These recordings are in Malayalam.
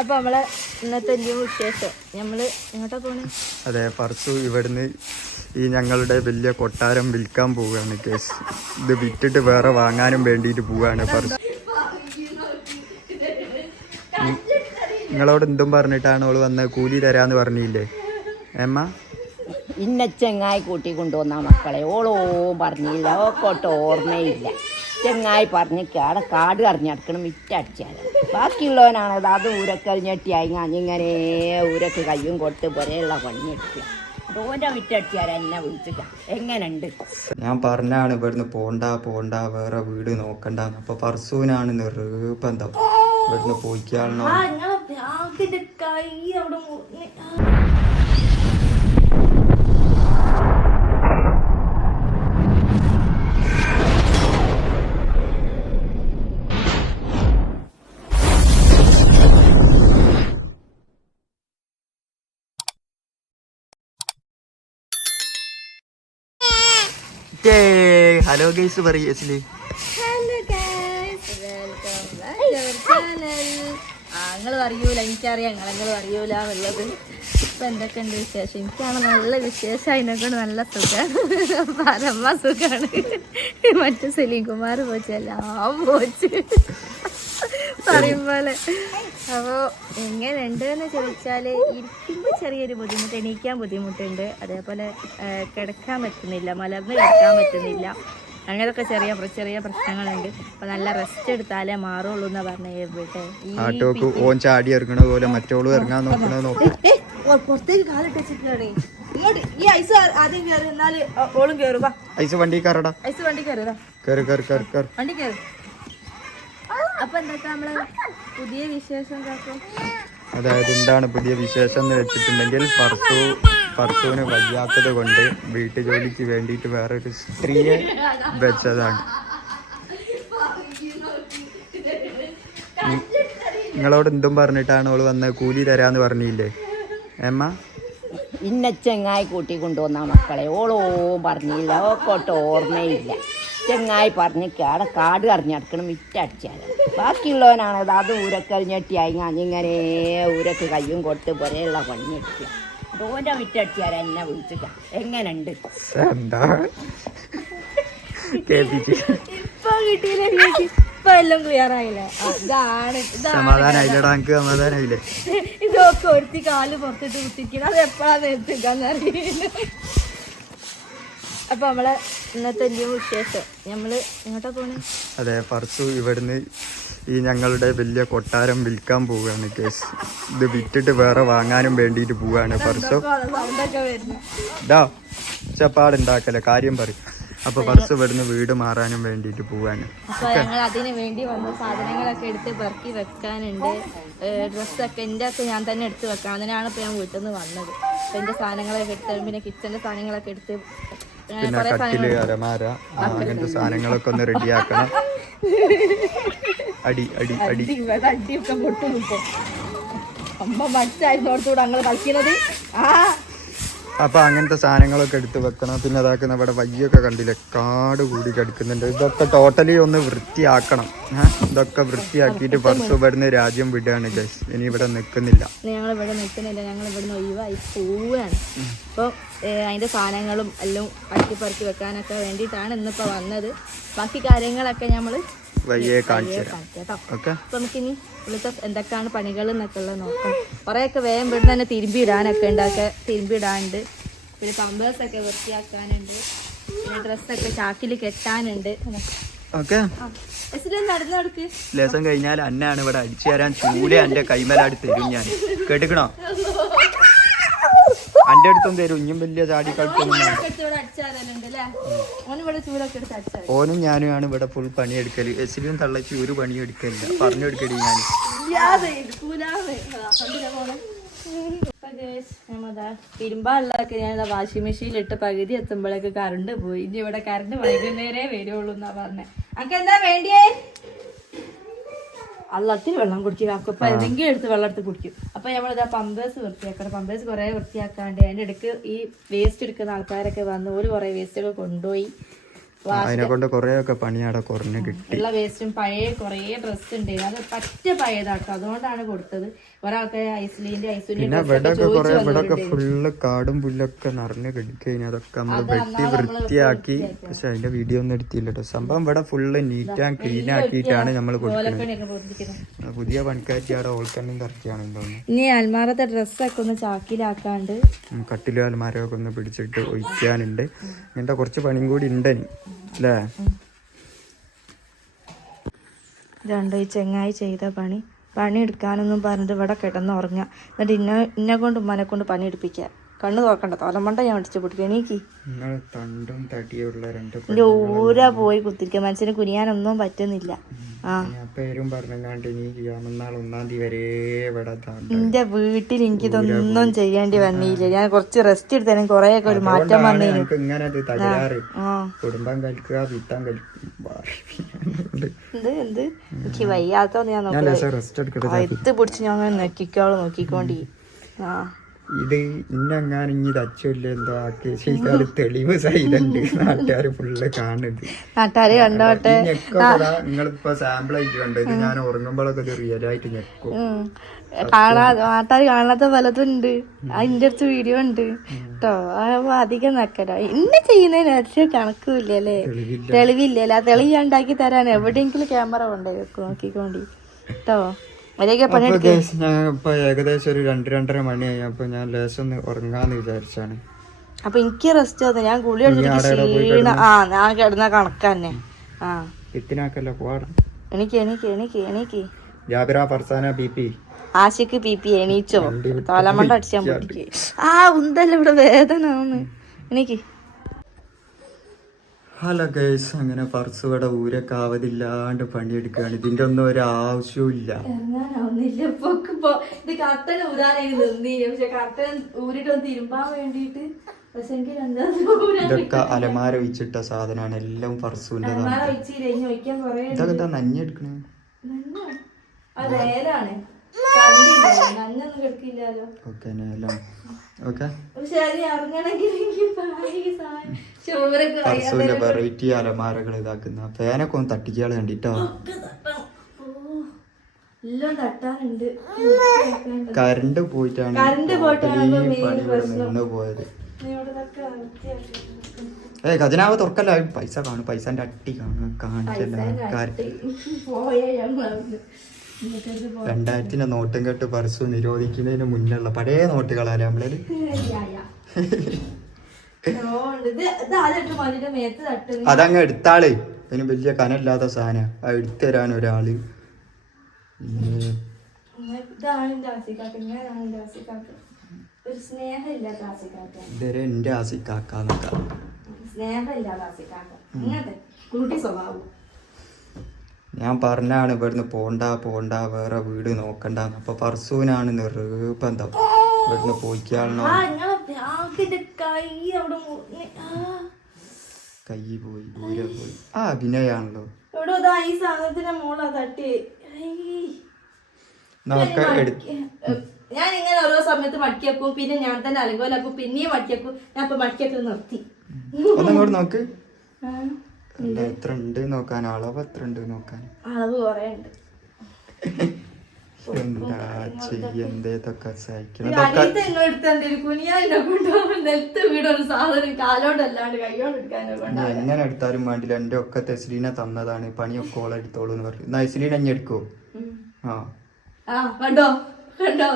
അപ്പൊ നമ്മളെ ഇന്നത്തെ വലിയ വിശേഷം? നമ്മൾ എങ്ങോട്ടാ പോണേ? അതെ പർസു ഇവിടുന്ന് ഈ ഞങ്ങളുടെ വലിയ കൊട്ടാരം വിൽക്കാൻ പോവുകയാണ് കേസ്. ഇത് വിറ്റിട്ട് വേറെ വാങ്ങാനും വേണ്ടിയിട്ട് പോവുകയാണ് പർസു. നിങ്ങളോട് എന്തും പറഞ്ഞിട്ടാണ് അവൾ വന്ന് കൂലി തരാന്ന് പറഞ്ഞില്ലേ? എമ്മ ഇന്ന ചെങ്ങായി കൂട്ടി കൊണ്ടുവന്ന മക്കളെ ഓളോ പറഞ്ഞില്ല ഓക്കോട്ട് ഓർമ്മയില്ല. ചെങ്ങായി പറഞ്ഞിട്ട് അവിടെ കാട് അറിഞ്ഞടക്കണം വിറ്റടിച്ചാൽ ബാക്കിയുള്ളവനാണത് അത് ഞാൻ ഇങ്ങനെ ഊരക്ക് കയ്യും കൊടുത്ത് പോലെയുള്ള പണിയെടുക്കുക ഓന്റെ വിറ്റടിച്ചാൽ എന്നെ വിളിച്ചിട്ട. എങ്ങനെയുണ്ട്? ഞാൻ പറഞ്ഞാണ് ഇവിടുന്ന് പോണ്ട പോണ്ട വേറെ വീട് നോക്കണ്ട അപ്പൊ പർസൂനാണ് നിർബന്ധം. ഇവിടുന്ന് പോയിക്കാണോ? കൈ അവിടെ ഹലോ ഗൈസ് പറയസിൽ Hello guys, welcome back to our channel. ആ നിങ്ങളും അറിയൂല എനിക്കറിയാം നിങ്ങളെങ്കിലും അറിയൂല എന്നുള്ളത്. ഇപ്പൊ എന്തൊക്കെയുണ്ട് വിശേഷം? എനിക്കാണ് നല്ല വിശേഷം. അതിനെക്കൊണ്ട് നല്ല സുഖം. പരമ സുഖാണ്. മറ്റു സലീം കുമാർ പോച്ച് എല്ലാം പോച്ച് പറയും പോലെ. അപ്പോൾ എങ്ങനെയുണ്ട് എന്ന് ചോദിച്ചാൽ ഇരിക്കുമ്പോൾ ചെറിയൊരു ബുദ്ധിമുട്ട് എണീക്കാൻ ബുദ്ധിമുട്ടുണ്ട്. അതേപോലെ കിടക്കാൻ പറ്റുന്നില്ല മലർന്ന് കിടക്കാൻ പറ്റുന്നില്ല. അങ്ങനെയൊക്കെ ചെറിയ ചെറിയ പ്രശ്നങ്ങളുണ്ട്. അപ്പൊ നല്ല റെസ്റ്റ് എടുത്താലേ മാറുള്ളൂ എന്ന് പറഞ്ഞ ഈ ആട്ടോക്ക് ഓൻ ചാടി ഇറങ്ങണ പോലെ മറ്റോളും ഇറങ്ങാൻ നോക്കണോ നോക്കാം. പുറത്തേക്ക് കാലിട്ട് വെച്ചിട്ടാണ് ഈ ഐസ് ആദ്യം കയറി എന്നാൽ ഓളും കയറുക ഐസ് വണ്ടി കയറടാ. ഐസ് വണ്ടി കയറുക കയറി കയറി കയറി കയറി വണ്ടി കയറി അപ്പൊ എന്തൊക്കെ നമ്മൾ പുതിയ വിശേഷം അതായത് എന്താണ് പുതിയ വിശേഷം എന്ന് വെച്ചിട്ടുണ്ടെങ്കിൽ പർസു പർസുവിന് വയ്യാത്തത് കൊണ്ട് വീട്ടു ജോലിക്ക് വേണ്ടിയിട്ട് വേറൊരു സ്ത്രീയെ വെച്ചതാണ്. നിങ്ങളോട് എന്തും പറഞ്ഞിട്ടാണ് അവൾ വന്ന കൂലി തരാന്ന് പറഞ്ഞില്ലേ? എമ്മ? ഇന്ന ചെങ്ങായി കൂട്ടി കൊണ്ടുവന്ന മക്കളെ? ഓളോ പറഞ്ഞില്ല. ഓക്കോട്ട് ഓർമ്മയില്ല. ചെങ്ങായി പറഞ്ഞിട്ട് അവിടെ കാട് കറിഞ്ഞടക്കണം വിറ്റടിച്ചാൽ ബാക്കിയുള്ളവനാണത് അത് ഊരക്കരിഞ്ഞിട്ടിയായി ഇങ്ങനെ ഊരക്ക് കയ്യും കൊടുത്ത് പോലെയുള്ള പണിയെടുക്കുക ഓന്റെ വിറ്റടിച്ചാൽ എന്നെ വിളിച്ചിട്ട. എങ്ങനെയുണ്ട് കേൾപ്പിച്ച് ഇപ്പൊ കിട്ടിയില്ലേ? ഇപ്പൊ എല്ലാം ക്ലിയർ ആയില്ലേ? ഇതാണ് ഇതാണ് ഇതൊക്കെ ഒരുത്തി കാൽ പുറത്തിട്ട് കുത്തിക്കണം അത് എപ്പോഴാന്ന് എത്തിക്കാന്ന് അറിയില്ല. അപ്പൊ നമ്മളെ ഇന്നത്തെ വലിയ വിശേഷം. നമ്മൾ എങ്ങോട്ടാ പോണേ? അതെ പറച്ചു ഇവിടുന്ന് ഈ ഞങ്ങളുടെ വലിയ കൊട്ടാരം വിൽക്കാൻ പോവുകയാണ് കേസ് ഇത് വിറ്റിട്ട് വേറെ വാങ്ങാനും വേണ്ടിയിട്ട് പോവാണ് പർസു. ഇതാ ചപ്പാടുണ്ടാക്കല്ലേ കാര്യം പറയും. അപ്പൊ പർസു ഇവിടുന്ന് വീട് മാറാനും വേണ്ടിയിട്ട് പോവാണ് അപ്പൊ ഞങ്ങൾ അതിന് വേണ്ടി വന്ന സാധനങ്ങളൊക്കെ എടുത്ത് പെറുക്കി വെക്കാനുണ്ട്. ഡ്രസ്സൊക്കെ എന്റെ ഒക്കെ ഞാൻ തന്നെ എടുത്ത് വെക്കാം അതിനാണ് ഇപ്പൊ ഞാൻ വീട്ടിൽ നിന്ന് വന്നത്. അപ്പൊ എന്റെ സാധനങ്ങളൊക്കെ എടുത്ത് പിന്നെ കിച്ചന്റെ സാധനങ്ങളൊക്കെ എടുത്ത് പിന്നെ കട്ടിൽ അരമാര അങ്ങനത്തെ സാധനങ്ങളൊക്കെ ഒന്ന് റെഡിയാക്കണം. അടി അടി അടി. അടിയൊക്കെ പൊട്ടും അമ്മ മറ്റായിരുന്നോടത്തൂടെ അങ്ങനെ കളിക്കുന്നത് ആ അപ്പൊ അങ്ങനത്തെ സാധനങ്ങളൊക്കെ എടുത്ത് വെക്കണം. പിന്നെ അതാക്കുന്ന ഇവിടെ വയ്യൊക്കെ കണ്ടില്ലേ? കാട് കൂടി കിടക്കുന്നുണ്ട്. ഇതൊക്കെ ടോട്ടലി ഒന്ന് വൃത്തിയാക്കണം. ഇതൊക്കെ വൃത്തിയാക്കിയിട്ട് പർസു ഇവിടുന്ന് രാജ്യം വിടുകയാണ് ഗൈസ് ഇനി ഇവിടെ നിൽക്കുന്നില്ല. ഞങ്ങൾ ഇവിടെ നിൽക്കുന്നില്ല. ഞങ്ങൾ ഇവിടുന്ന് ഒഴിവായി പോവുകയാണ്. അപ്പോൾ അതിന്റെ സാധനങ്ങളും എല്ലാം അടുക്കി പറക്കി വെക്കാനൊക്കെ വേണ്ടിയിട്ടാണ് ഇന്നിപ്പോൾ വന്നത്. ബാക്കി കാര്യങ്ങളൊക്കെ നമ്മൾ വയ്യെ കാണിച്ചു കേട്ടോ. ഓക്കെ? നമുക്കിനി ഇവിടുത്തെ എന്തൊക്കെയാണ് പണികൾ എന്നൊക്കെ ഉള്ളത് നോക്കാം. കുറേയൊക്കെ വേഗം ഇവിടെ തന്നെ തിരുമ്പി ഇടാനൊക്കെ ഉണ്ടാക്കുക തിരുമ്പി ഇടാനുണ്ട്. പിന്നെ പമ്പേഴ്സൊക്കെ വൃത്തിയാക്കാനുണ്ട്. പിന്നെ ഡ്രസ്സൊക്കെ ചാക്കിൽ കെട്ടാനുണ്ട്. ഓക്കെ? ആ. നടന്നു കൊടുക്ക് ലേസം കഴിഞ്ഞാൽ അന്നാണ് ഇവിടെ അടിച്ചു തരാൻ ചൂല എന്റെ കൈമലാടി തരും ഞാൻ. കേട്ടിക്കണോ? അന്റെ അടുത്തും തരും? ഇനിയും വലിയ ചാടി കളിക്കൊന്നും ഓനും ഞാനും ആണ് ഇവിടെ ഞാനുമാണ് ഫുൾ പണിയെടുക്കൽ. എസിലും തള്ളച്ചി ഒരു പറഞ്ഞു കൊടുക്കടി ഞാൻ ഞാൻ വാഷിംഗ് മെഷീനിൽ ഇട്ട് പകുതി എത്തുമ്പോഴേക്ക് കറണ്ട് പോയി. ഇനി ഇവിടെ കറണ്ട് വൈകുന്നേരേ വരുള്ളൂ എന്നാ പറഞ്ഞേ. അനക്ക് എന്താ വേണ്ടിയേ? അള്ളത്തിൽ വെള്ളം കുടിക്കുക അപ്പൊ എന്തെങ്കിലും എടുത്ത് വെള്ളം എടുത്ത് കുടിക്കും. അപ്പൊ നമ്മളിതാ പമ്പേഴ്സ് വൃത്തിയാക്കണം. പമ്പേഴ്സ് കുറെ വൃത്തിയാക്കാണ്ട് അതിന്റെ ഇടയ്ക്ക് ഈ വേസ്റ്റ് എടുക്കുന്ന ആൾക്കാരൊക്കെ വന്ന് ഒരു കുറെ വേസ്റ്റുകൾ കൊണ്ടുപോയി. അതിനെ കൊണ്ട് കൊറേ ഒക്കെ പണി അവിടെ കുറഞ്ഞ് കിട്ടി. ഉള്ള വേസ്റ്റും പഴയ കുറേ ഡ്രസ്സ് ഉണ്ട്. അത് പറ്റ പഴയതാട്ടോ. അതുകൊണ്ടാണ് കൊടുത്തത്. ഒരാൾക്ക് ഐസ്ലീന്റെ ഐസുലിന്റെ പിന്നെ ഇവിടെ ഒക്കെ കൊറേ ഇവിടെ ഒക്കെ ഫുള്ള് കാടും പുല്ലൊക്കെ നിറഞ്ഞു കിടക്കഴിഞ്ഞാൽ അതൊക്കെ നമ്മൾ വെട്ടി വൃത്തിയാക്കി. പക്ഷെ അതിന്റെ വീഡിയോ ഒന്നും എടുത്തില്ല കേട്ടോ. സംഭവം ഇവിടെ ഫുള്ള് നീറ്റ് ആൻഡ് ക്ലീൻ ആക്കിയിട്ടാണ് നമ്മൾ കൊടുക്കുന്നത് പുതിയ പണിക്കാറ്റി അവിടെ ഓൾക്കണ്ണും തോന്നുന്നു. ഇനി അൽമാറത്തെ ഡ്രസ്സൊക്കെ ഒന്ന് ചാക്കിലാക്കാണ്ട് കട്ടിലും അലമാരൊക്കെ ഒന്ന് പിടിച്ചിട്ട് ഒഴിക്കാനുണ്ട്. ഇങ്ങനത്തെ കുറച്ച് പണിയും കൂടി ഉണ്ട് ഇനി. അല്ലേ ഇതുണ്ട് ചെങ്ങായി ചെയ്ത പണി. പണി എടുക്കാനൊന്നും പറഞ്ഞിട്ട് ഇവിടെ കിടന്നുറങ്ങുക. എന്നിട്ട് ഇന്ന ഇന്നെ കൊണ്ട് ഉമ്മനെ കൊണ്ട് പണി എടുപ്പിക്കുക കണ്ണ് തുറക്കണ്ട. തോലമണ്ട ഞാൻ അടിച്ചു നിങ്ങൾ തണ്ടും തടിയുള്ള രണ്ട് ഊര പോയി കുത്തിരിക്കുക മനസ്സിന് കുനിയാനൊന്നും പറ്റുന്നില്ല. ആ. പേരും പറഞ്ഞങ്ങാണ്ട് ഇനി ചെയ്യാമെന്നാൾ ഒന്നാം തീയതി വരെ ഇവിടെ എന്റെ വീട്ടിൽ എനിക്ക് ഇതൊന്നും ചെയ്യേണ്ടി വന്നില്ല. ഞാൻ കുറച്ച് റെസ്റ്റ് എടുത്തേനും കൊറേ ഒക്കെ ഒരു മാറ്റം ഇങ്ങനെ തകരാറ്. കുടുംബം കഴിക്കുക വിത്തം എന്ത്? എന്ത്? എനിക്ക് വയ്യാത്തോന്ന് ഞാൻ എത്ത് പിടിച്ച് ഞാൻ നോക്കിക്കോളും നോക്കിക്കോണ്ടി. ആ. ഇത് ഇന്നെങ്ങാനും ഇനി തച്ചില്ല എന്തോ ആക്കി? ചെയ്താൽ തെളിവ് സൈലന്റ് നാട്ടുകാർ ഫുള്ള് കാണുന്നത്. നാട്ടുകാര് കണ്ടോട്ടെ നിങ്ങളിപ്പോ സാമ്പിൾ ആയിട്ട് കണ്ടത് ഇത് ഞാൻ ഉറങ്ങുമ്പോഴൊക്കെ ഇത് റിയൽ ആയിട്ട് ഞെക്കും. നാട്ടുകാർ കാണാത്ത പലതും ഉണ്ട് അതിന്റെ അടുത്ത് വീഡിയോ ഉണ്ട്. കേട്ടോ അധികം നക്കല ഇന്നെ ചെയ്യുന്നതിന് ഒരു തെളിവില്ലല്ലേ? ആ തെളിവ് ഉണ്ടാക്കി തരാൻ എവിടെയെങ്കിലും ക്യാമറ വെക്കും നോക്കിക്കോണ്ടി. കേട്ടോ ഞാൻ ഇപ്പൊ ഏകദേശം ഒരു രണ്ട് രണ്ടര മണിയായി. അപ്പൊ ഞാൻ ലേശം ഒന്ന് ഉറങ്ങാന്ന് വിചാരിച്ചാണ്. അപ്പൊ എനിക്ക് റെസ്റ്റ് തന്നു. ഞാൻ ഗുളി ക്ഷീണ ആ ഞാൻ കിടന്ന ആ. എനിക്ക് എനിക്ക് എനിക്ക് എനിക്ക് ജാബിറ ഫർസാന ബി പി. പി പി എണീച്ചോ? തോലമണ്ട അടിച്ചാൻ ആ ഉന്തല്ല ഇവിടെ വേദന എനിക്ക് ഹലോ ഗൈസ് അങ്ങനെ പർസ് ഇവിടെ ഊരൊക്കെ ആവതില്ലാണ്ട് പണിയെടുക്കുകയാണ് ഇതിന്റെ ഒന്നും ഒരു ആവശ്യവും ഇല്ല ഇത് ഊരാനായി പക്ഷെ ഊരിട്ട് തിരുമ്പാൻ വേണ്ടിട്ട് ഇതൊക്കെ അലമാര വെച്ചിട്ട സാധനമാണ്. എല്ലാം കൊറേ ഇതൊക്കെ നഞ്ഞെടുക്കണേ ഓക്കെ എല്ലാം ഓക്കെ പർസുവിന്റെ വെറൈറ്റി അലമാരകൾ ഇതാക്കുന്ന. ഫാനൊക്കെ ഒന്ന് തട്ടിക്കാളെ കണ്ടിട്ടോ? കരണ്ട് കറണ്ട് പോയിട്ടാണ് നിന്ന് പോയത്. ഏ ഖജനാവ് തുറക്കല്ല. പൈസ കാണും. പൈസ അട്ടി കാണും. കാണിച്ചല്ല രണ്ടായിരത്തിന്റെ നോട്ടും കെട്ട് പർസു നിരോധിക്കുന്നതിന് മുന്നുള്ള പഴയ നോട്ടുകളാണ് നമ്മൾ അതങ്ങ് എടുത്താളേ. അതിന് വലിയ കനല്ലാത്ത സാധന. അത് എടുത്തരാൻ ഒരാൾ. ഇതുവരെ എന്റെ ആസിക്കാക്കാന്നൊക്കെ. ഇങ്ങനത്തെ കുട്ടി സ്വഭാവം. ഞാൻ പറഞ്ഞാണ് ഇവിടുന്ന് പോണ്ട പോണ്ട വേറെ വീട് നോക്കണ്ട അപ്പൊ പർസൂനാണ് നിർബന്ധം. ഇവിടുന്ന് പോയിക്കാണോ? കൈ പോയി ഊര പോയി. ആ അഭിനയാണല്ലോ. നമുക്ക് ഞാൻ ഇങ്ങനെ ഓരോ സമയത്ത് മടക്കിയപ്പോ പിന്നെ ഞാൻ തന്നെ അലങ്കോലാക്കും പിന്നെയും മടക്കിയപ്പോ ഞാൻ ഇപ്പൊ മടക്കി വെക്കൽ നിർത്തി. ഒന്നും നോക്ക്. എന്താ എത്ര ഉണ്ട് നോക്കാൻ? അളവ് എത്ര ഉണ്ട് നോക്കാൻ? അളവ് കൊറേ ഉണ്ട്. എന്താ ചെയ്യന്തേതൊക്കെ സഹിക്കണം? എന്നെ എന്നെ. എങ്ങനെ എടുത്താലും വേണ്ടില്ല. എന്റെ ഒക്കെ തെസ്ലീന തന്നതാണ്. പണിയൊക്കെ ഓളെ എടുത്തോളൂ എന്ന് പറഞ്ഞു. എന്നാ എസ്ലീന ഇനി എടുക്കോ ആ. കണ്ടോ? കണ്ടോ?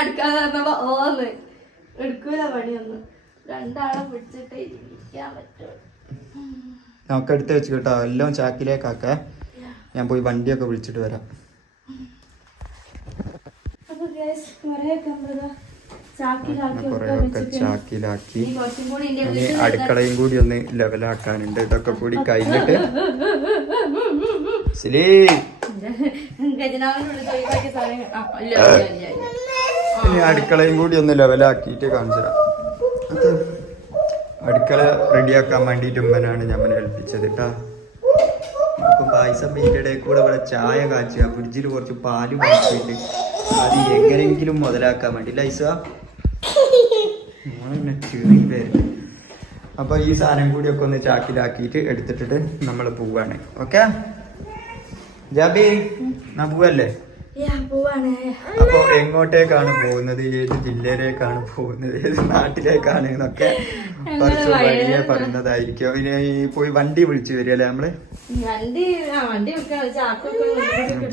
എടുക്കാന്ന് പറഞ്ഞപ്പോ ഓന്ന് എടുക്കൂല പണിയൊന്നും. രണ്ടാളെ പിടിച്ചിട്ട് ഇരിക്കാൻ പറ്റുള്ളൂ നമുക്ക് എടുത്ത് വെച്ച് കേട്ടോ എല്ലാം ചാക്കിലേക്കാക്കെ. ഞാൻ പോയി വണ്ടിയൊക്കെ വിളിച്ചിട്ട് വരാം. കുറേയൊക്കെ ചാക്കിലാക്കി ഇനി അടുക്കളയും കൂടി ഒന്ന് ലെവലാക്കാനുണ്ട്. ഇതൊക്കെ കൂടി കഴിഞ്ഞിട്ട്. സിലി. ഇനി അടുക്കളയും കൂടി ഒന്ന് ലെവലാക്കിയിട്ട് കാണിച്ചു തരാം അടുക്കള റെഡിയാക്കാൻ വേണ്ടിയിട്ട് ഉമ്മനാണ് ഞമ്മനെ ഏൽപ്പിച്ചത് കേട്ടാ. നമുക്ക് പായസം ഇതിന്റെ കൂടെ ഇവിടെ ചായ കാച്ചുക ഫ്രിഡ്ജിൽ കുറച്ച് പാൽ കാച്ചിട്ട് അത് എങ്ങനെയെങ്കിലും മുതലാക്കാൻ വേണ്ടി. ലൈസ ചെറിയ പേര്. അപ്പൊ ഈ സാധനം ഒക്കെ ഒന്ന് ചാക്കിലാക്കിയിട്ട് എടുത്തിട്ടിട്ട് നമ്മൾ പോവാണ്. ഓക്കെ? ജാബി എന്നാ പോവല്ലേ? അപ്പൊ എങ്ങോട്ടേക്കാണ് പോകുന്നത്? ഏത് ജില്ലയിലേക്കാണ് പോകുന്നത്? ഏത് നാട്ടിലേക്കാണ് എന്നൊക്കെ കുറച്ച് വഴിയെ പറയുന്നതായിരിക്കും പിന്നെ പോയി വണ്ടി വിളിച്ചു നമ്മൾ? വണ്ടി വെക്കാൻ ചാക്കൊക്കെ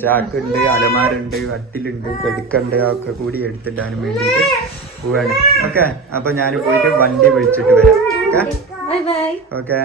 ചാക്കുണ്ട് അലമാരുണ്ട് വട്ടിലുണ്ട് കെടുക്കണ്ട് ഒക്കെ കൂടി എടുത്തിട്ടാനും വേണ്ടിയിട്ട് പോവാണ്. ഓക്കെ അപ്പൊ ഞാൻ പോയിട്ട് വണ്ടി വിളിച്ചിട്ട് വരാം. ഓക്കെ? ഓക്കെ.